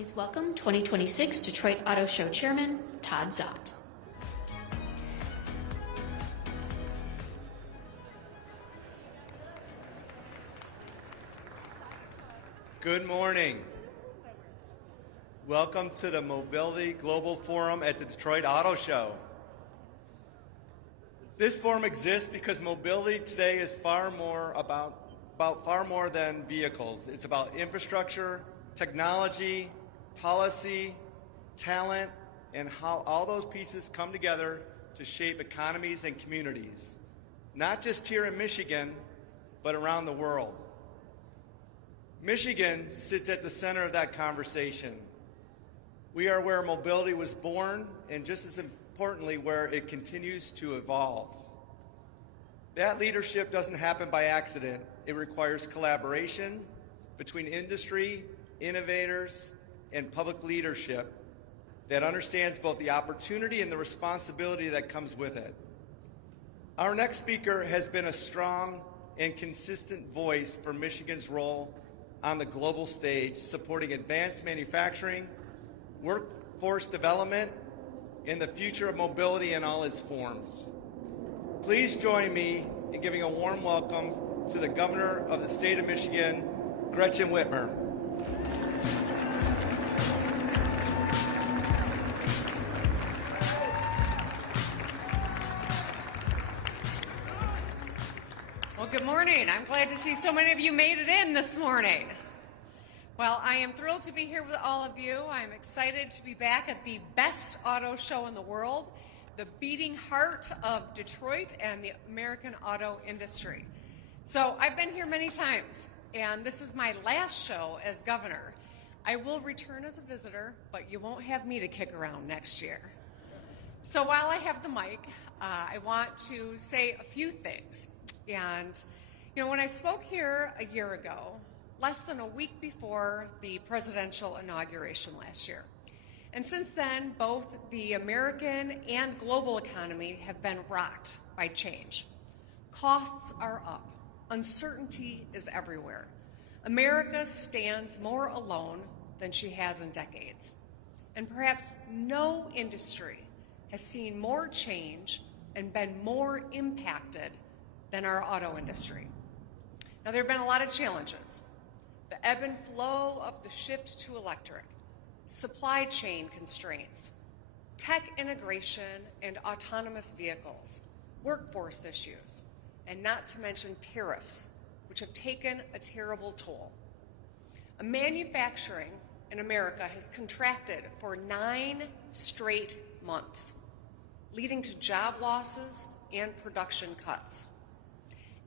Please welcome 2026 Detroit Auto Show Chairman, Todd Zott. Good morning. Welcome to the Mobility Global Forum at the Detroit Auto Show. This forum exists because mobility today is far more about far more than vehicles. It's about infrastructure, technology, policy, talent, and how all those pieces come together to shape economies and communities, not just here in Michigan, but around the world. Michigan sits at the center of that conversation. We are where mobility was born, and just as importantly, where it continues to evolve. That leadership doesn't happen by accident. It requires collaboration between industry, innovators, and public leadership that understands both the opportunity and the responsibility that comes with it. Our next speaker has been a strong and consistent voice for Michigan's role on the global stage, supporting advanced manufacturing, workforce development, and the future of mobility in all its forms. Please join me in giving a warm welcome to the Governor of the state of Michigan, Gretchen Whitmer. Well, good morning. I'm glad to see so many of you made it in this morning. Well, I am thrilled to be here with all of you. I'm excited to be back at the best auto show in the world, the beating heart of Detroit and the American auto industry. So I've been here many times, and this is my last show as governor. I will return as a visitor, but you won't have me to kick around next year. So while I have the mic, I want to say a few things. And, you know, when I spoke here a year ago, less than a week before the presidential inauguration last year, and since then, both the American and global economy have been rocked by change. Costs are up. Uncertainty is everywhere. America stands more alone than she has in decades. And perhaps no industry has seen more change and been more impacted than our auto industry. Now, there have been a lot of challenges. The ebb and flow of the shift to electric, supply chain constraints, tech integration and autonomous vehicles, workforce issues, and not to mention tariffs, which have taken a terrible toll. Manufacturing in America has contracted for 9 straight months, leading to job losses and production cuts.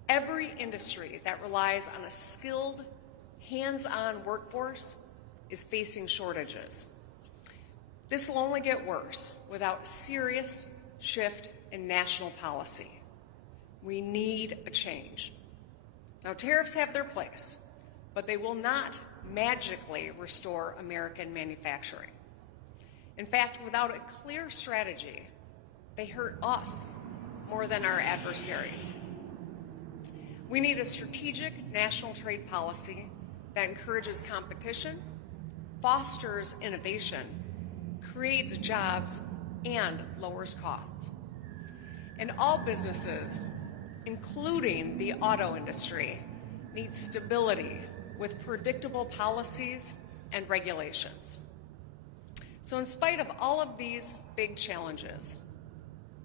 Every industry that relies on a skilled, hands-on workforce is facing shortages. This will only get worse without a serious shift in national policy. We need a change. Now, tariffs have their place, but they will not magically restore American manufacturing. In fact, without a clear strategy, they hurt us more than our adversaries. We need a strategic national trade policy that encourages competition, fosters innovation, creates jobs, and lowers costs. And all businesses, including the auto industry, need stability with predictable policies and regulations. So in spite of all of these big challenges,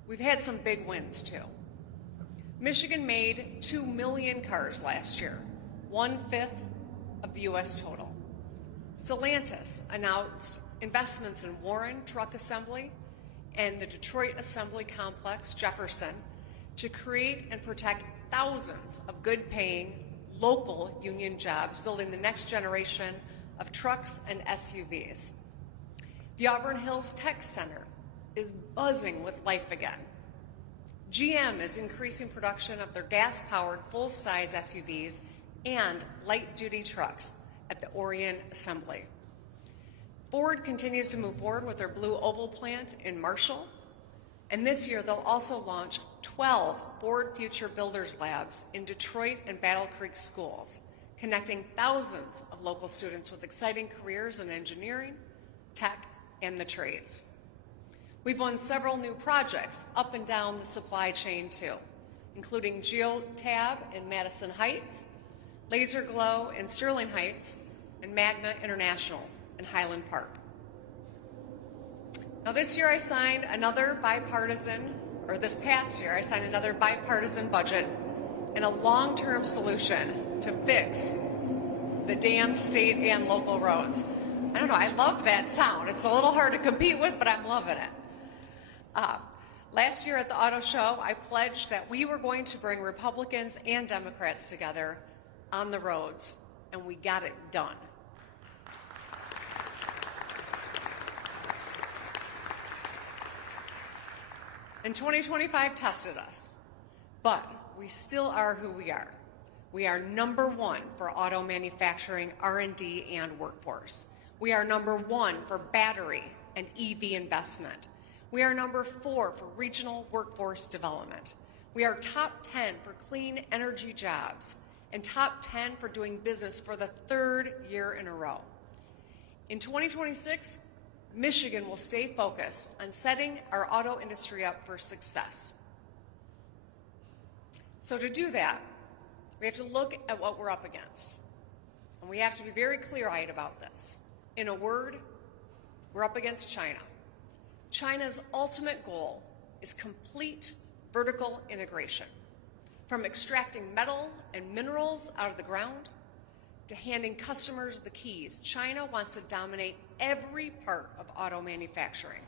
we've had some big wins too. Michigan made 2 million cars last year, 1/5 of the U.S. total. Stellantis announced investments in Warren Truck Assembly and the Detroit Assembly Complex, Jefferson, to create and protect thousands of good-paying local union jobs, building the next generation of trucks and SUVs. The Auburn Hills Tech Center is buzzing with life again. GM is increasing production of their gas-powered full-size SUVs and light-duty trucks at the Orion Assembly. Ford continues to move forward with their Blue Oval plant in Marshall, and this year they'll also launch 12 Ford Future Builders Labs in Detroit and Battle Creek schools connecting thousands of local students with exciting careers in engineering, tech, and the trades. We've won several new projects up and down the supply chain too, including Geotab in Madison Heights, Laser Glow in Sterling Heights, and Magna International in Highland Park. Now this past year I signed another bipartisan budget and a long-term solution to fix the damn state and local roads. I don't know, I love that sound. It's a little hard to compete with, but I'm loving it. Last year at the auto show, I pledged that we were going to bring Republicans and Democrats together on the roads, and we got it done. And 2025 tested us, but we still are who we are. We are #1 for auto manufacturing, R&D, and workforce. We are #1 for battery and EV investment. We are #4 for regional workforce development. We are top 10 for clean energy jobs and top 10 for doing business for the 3rd year in a row. In 2026, Michigan will stay focused on setting our auto industry up for success. So to do that, we have to look at what we're up against. And we have to be very clear-eyed about this. In a word, we're up against China. China's ultimate goal is complete vertical integration. From extracting metal and minerals out of the ground to handing customers the keys, China wants to dominate every part of auto manufacturing.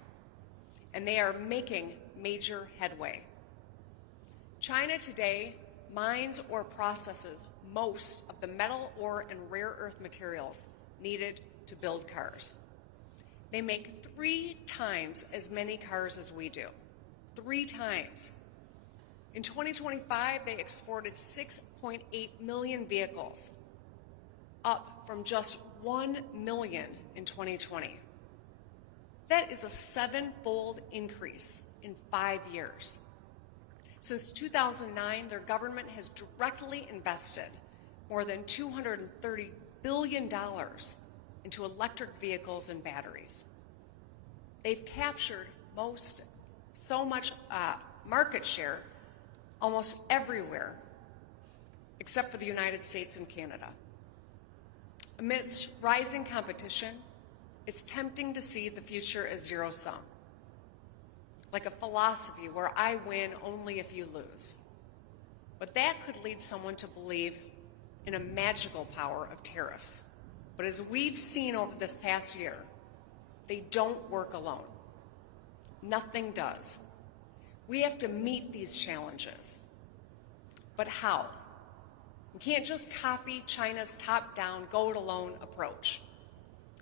And they are making major headway. China today mines or processes most of the metal, ore, and rare earth materials needed to build cars. They make 3 times as many cars as we do. 3 times. In 2025, they exported 6.8 million vehicles, up from just 1 million in 2020. That is a 7-fold increase in 5 years. Since 2009, their government has directly invested more than $230 billion into electric vehicles and batteries. They've captured so much market share almost everywhere, except for the United States and Canada. Amidst rising competition, it's tempting to see the future as zero-sum, like a philosophy where I win only if you lose. But that could lead someone to believe in a magical power of tariffs. But as we've seen over this past year, they don't work alone. Nothing does. We have to meet these challenges. But how? We can't just copy China's top-down, go-it-alone approach.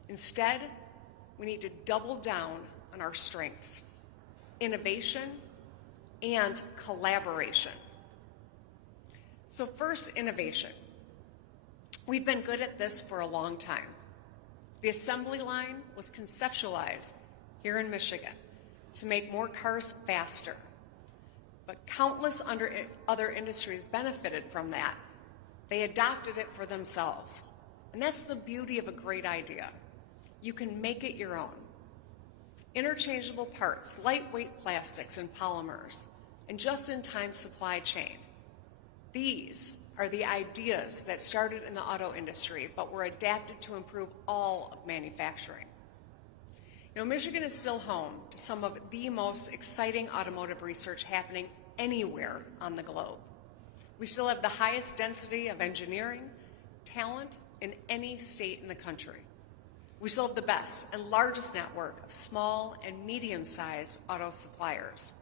Instead, we need to double down on our strengths: innovation and collaboration. So first, innovation. We've been good at this for a long time. The assembly line was conceptualized here in Michigan to make more cars faster. But countless other industries benefited from that. They adopted it for themselves. And that's the beauty of a great idea. You can make it your own. Interchangeable parts, lightweight plastics and polymers, and just-in-time supply chain. These are the ideas that started in the auto industry, but were adapted to improve all of manufacturing. You know, Michigan is still home to some of the most exciting automotive research happening anywhere on the globe. We still have the highest density of engineering talent in any state in the country. We still have the best and largest network of small and medium-sized auto suppliers.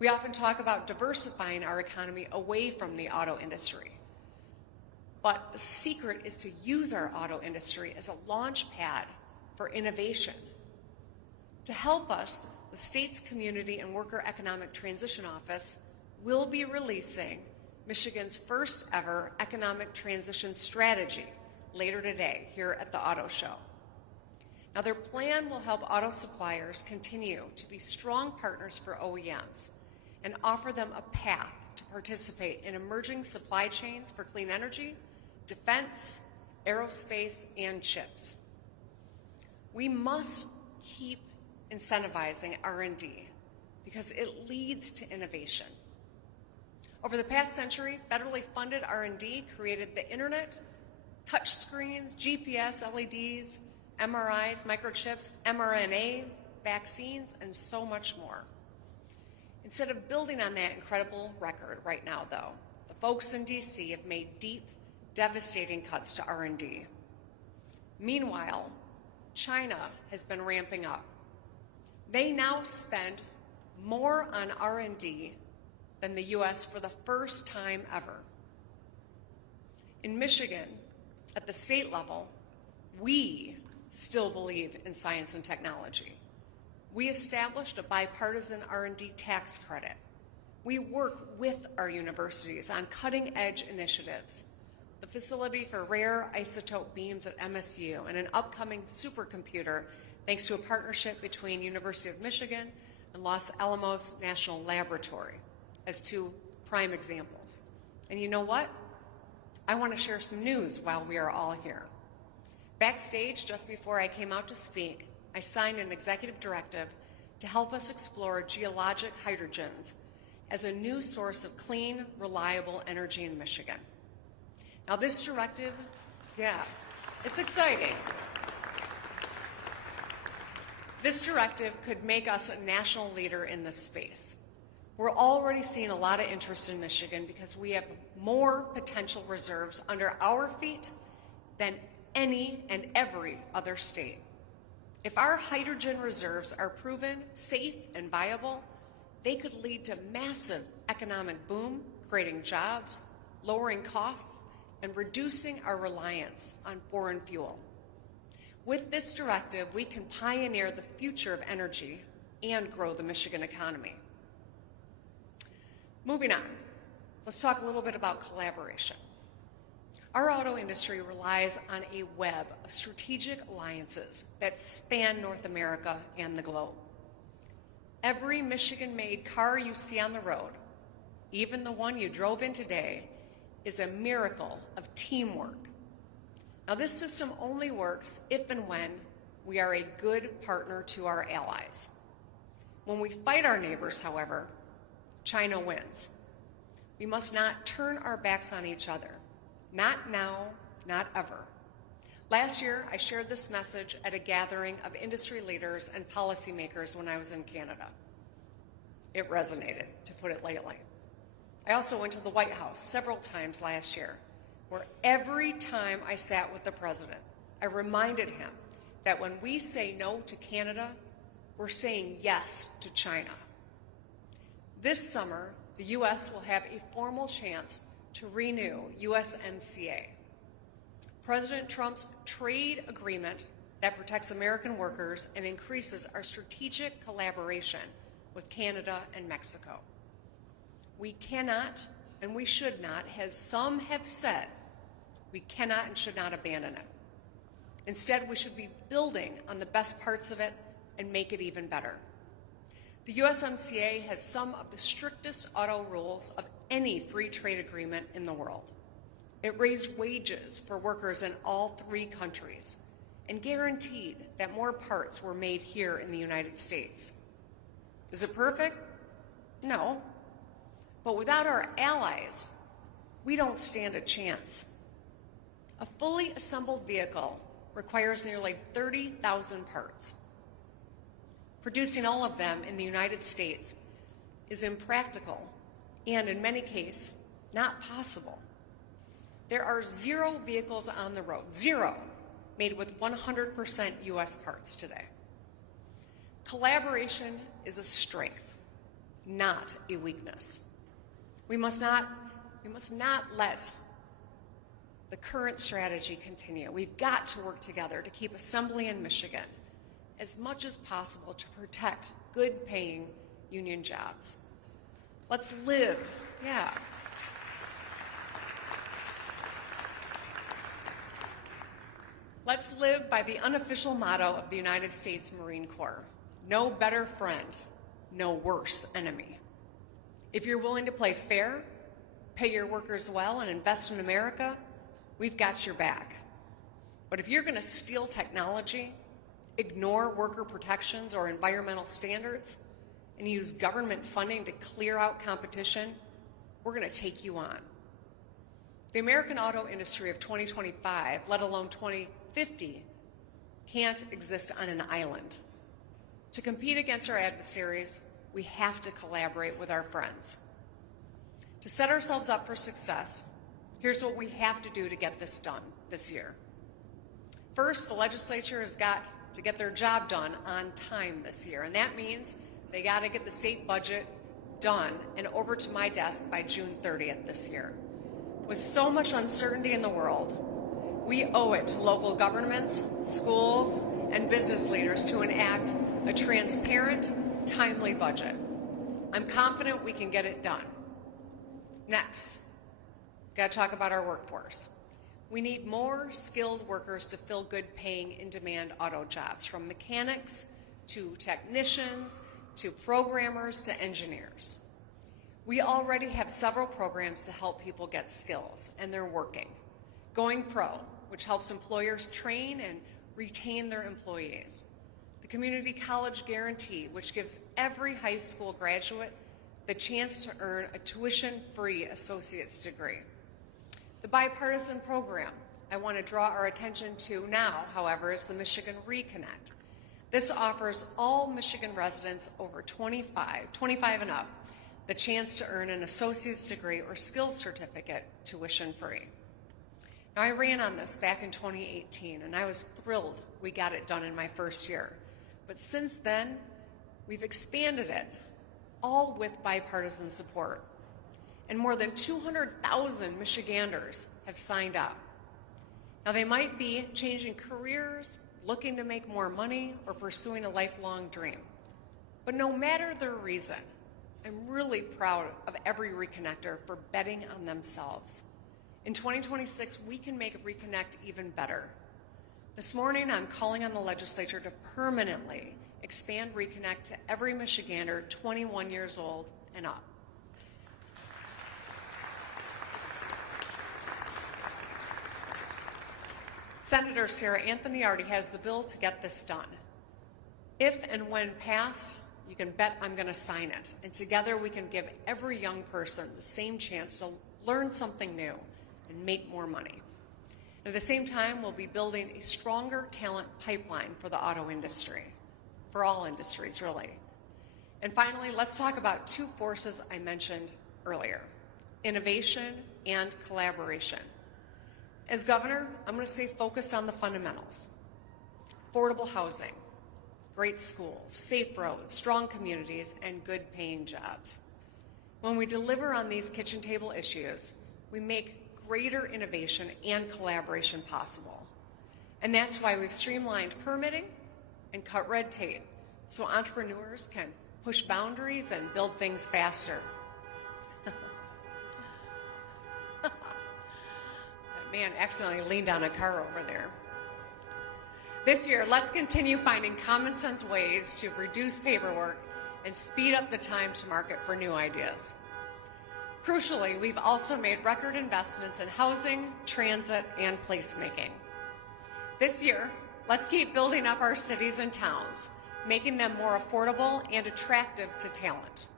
We often talk about diversifying our economy away from the auto industry. But the secret is to use our auto industry as a launch pad for innovation. To help us, the state's Community and Worker Economic Transition Office will be releasing Michigan's first ever economic transition strategy later today here at the Auto Show. Now, their plan will help auto suppliers continue to be strong partners for OEMs and offer them a path to participate in emerging supply chains for clean energy, defense, aerospace, and chips. We must keep incentivizing R&D because it leads to innovation. Over the past century, federally funded R&D created the internet, touchscreens, GPS, LEDs, MRIs, microchips, mRNA, vaccines, and so much more. Instead of building on that incredible record right now, though, the folks in DC have made deep, devastating cuts to R&D. Meanwhile, China has been ramping up. They now spend more on R&D than the U.S. for the first time ever. In Michigan, at the state level, we still believe in science and technology. We established a bipartisan R&D tax credit. We work with our universities on cutting-edge initiatives, the facility for rare isotope beams at MSU, and an upcoming supercomputer thanks to a partnership between University of Michigan and Los Alamos National Laboratory as two prime examples. And you know what? I want to share some news while we are all here. Backstage, just before I came out to speak, I signed an executive directive to help us explore geologic hydrogens as a new source of clean, reliable energy in Michigan. Now this directive, it's exciting. This directive could make us a national leader in this space. We're already seeing a lot of interest in Michigan because we have more potential reserves under our feet than any and every other state. If our hydrogen reserves are proven safe and viable, they could lead to massive economic boom, creating jobs, lowering costs, and reducing our reliance on foreign fuel. With this directive, we can pioneer the future of energy and grow the Michigan economy. Moving on, let's talk a little bit about collaboration. Our auto industry relies on a web of strategic alliances that span North America and the globe. Every Michigan-made car you see on the road, even the one you drove in today, is a miracle of teamwork. Now, this system only works if and when we are a good partner to our allies. When we fight our neighbors, however, China wins. We must not turn our backs on each other. Not now, not ever. Last year, I shared this message at a gathering of industry leaders and policymakers when I was in Canada. It resonated, to put it lightly. I also went to the White House several times last year, where every time I sat with the president, I reminded him that when we say no to Canada, we're saying yes to China. This summer, the U.S. will have a formal chance to renew USMCA. President Trump's trade agreement that protects American workers and increases our strategic collaboration with Canada and Mexico. We cannot and we should not, as some have said, we cannot and should not abandon it. Instead, we should be building on the best parts of it and make it even better. The USMCA has some of the strictest auto rules of any free trade agreement in the world. It raised wages for workers in all 3 countries and guaranteed that more parts were made here in the United States. Is it perfect? No. But without our allies, we don't stand a chance. A fully assembled vehicle requires nearly 30,000 parts. Producing all of them in the United States is impractical and, in many cases, not possible. There are 0 vehicles on the road, 0, made with 100% U.S. parts today. Collaboration is a strength, not a weakness. We must not let the current strategy continue. We've got to work together to keep assembly in Michigan as much as possible to protect good-paying union jobs. Let's live, Let's live by the unofficial motto of the United States Marine Corps: no better friend, no worse enemy. If you're willing to play fair, pay your workers well, and invest in America, we've got your back. But if you're going to steal technology, ignore worker protections or environmental standards, and use government funding to clear out competition, we're going to take you on. The American auto industry of 2025, let alone 2050, can't exist on an island. To compete against our adversaries, we have to collaborate with our friends. To set ourselves up for success, here's what we have to do to get this done this year. First, the legislature has got to get their job done on time this year, and that means they got to get the state budget done and over to my desk by June 30th this year. With so much uncertainty in the world, we owe it to local governments, schools, and business leaders to enact a transparent, timely budget. I'm confident we can get it done. Next, got to talk about our workforce. We need more skilled workers to fill good-paying, in-demand auto jobs, from mechanics to technicians to programmers to engineers. We already have several programs to help people get skills, and they're working. Going Pro, which helps employers train and retain their employees. The Community College Guarantee, which gives every high school graduate the chance to earn a tuition-free associate's degree. The bipartisan program I want to draw our attention to now, however, is the Michigan Reconnect. This offers all Michigan residents over 25 and up, the chance to earn an associate's degree or skills certificate tuition-free. Now, I ran on this back in 2018, and I was thrilled we got it done in my first year. But since then, we've expanded it, all with bipartisan support. And more than 200,000 Michiganders have signed up. Now, they might be changing careers, looking to make more money, or pursuing a lifelong dream. But no matter their reason, I'm really proud of every Reconnector for betting on themselves. In 2026, we can make Reconnect even better. This morning, I'm calling on the legislature to permanently expand Reconnect to every Michigander 21 years old and up. Senator Sarah Anthony already has the bill to get this done. If and when passed, you can bet I'm going to sign it. And together we can give every young person the same chance to learn something new and make more money. At the same time, we'll be building a stronger talent pipeline for the auto industry, for all industries, really. And finally, let's talk about two forces I mentioned earlier: innovation and collaboration. As governor, I'm going to stay focused on the fundamentals: affordable housing, great schools, safe roads, strong communities, and good-paying jobs. When we deliver on these kitchen table issues, we make greater innovation and collaboration possible. And that's why we've streamlined permitting and cut red tape so entrepreneurs can push boundaries and build things faster. Man accidentally leaned on a car over there. This year, let's continue finding common sense ways to reduce paperwork and speed up the time to market for new ideas. Crucially, we've also made record investments in housing, transit, and placemaking. This year, let's keep building up our cities and towns, making them more affordable and attractive to talent.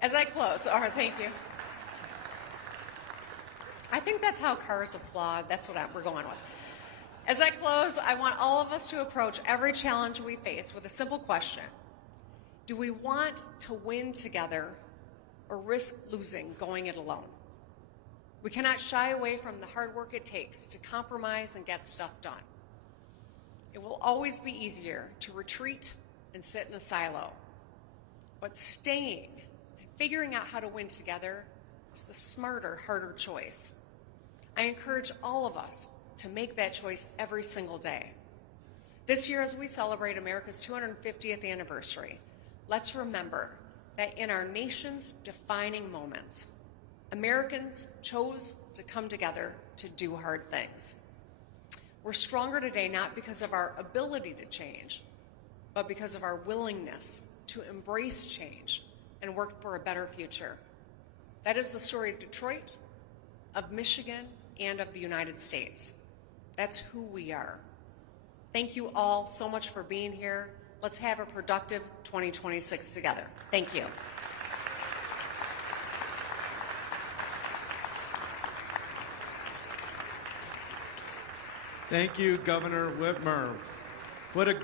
As I close, thank you. I think that's how cars applaud. That's what we're going with. As I close, I want all of us to approach every challenge we face with a simple question: do we want to win together or risk losing going it alone? We cannot shy away from the hard work it takes to compromise and get stuff done. It will always be easier to retreat and sit in a silo. But staying and figuring out how to win together is the smarter, harder choice. I encourage all of us to make that choice every single day. This year, as we celebrate America's 250th anniversary, let's remember that in our nation's defining moments, Americans chose to come together to do hard things. We're stronger today not because of our ability to change, but because of our willingness to embrace change and work for a better future. That is the story of Detroit, of Michigan, and of the United States. That's who we are. Thank you all so much for being here. Let's have a productive 2026 together. Thank you. Thank you, Governor Whitmer. What a